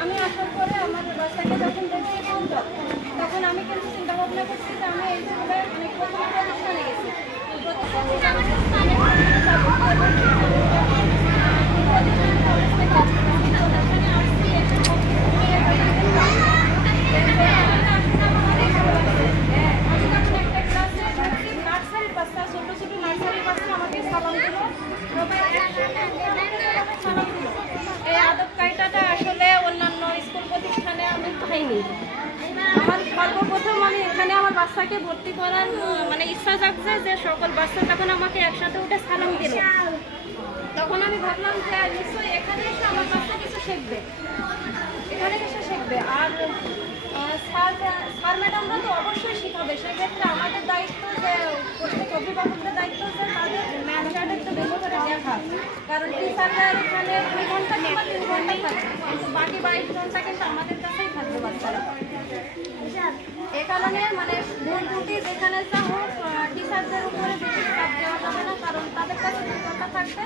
আমি আসার পরে আমার বাচ্চাকে যখন দেখি এরকম তখন আমি কিন্তু চিন্তা ভাবনা করছি যে আমি এই জন্য অনেক প্রথম প্রতিষ্ঠানে গেছি। এই আদব কায়দাটা আসলে অন্যান্য স্কুল প্রতিষ্ঠানে আমি পাইনি। আমার সর্বপ্রথম আমি এখানে আমার বাচ্চাকে ভর্তি করার মানে ইচ্ছা জাগছে যে সকল বাচ্চা যখন আমাকে একসাথে উঠে সালাম দিল তখন আমি ভাবলাম যে নিশ্চয়ই এখানে এসে আমার বাচ্চা কিছু শিখবে। এখানে এসে শিখবে। আর স্যার স্যার ম্যাডামরা তো দেখা কারণ টিচাররা এখানে দুই ঘণ্টা কিংবা তিন ঘণ্টা থাকে। কিন্তু বাকি বাইশ ঘণ্টা কিন্তু আমাদের কাছেই থাকবে বাচ্চারা। এ কারণে মানে ভুল ত্রুটি যেখানে যা হোক টিচারদের উপরে বেশি চাপ দেওয়া যাবে না, কারণ তাদের কাছে দুই থাকবে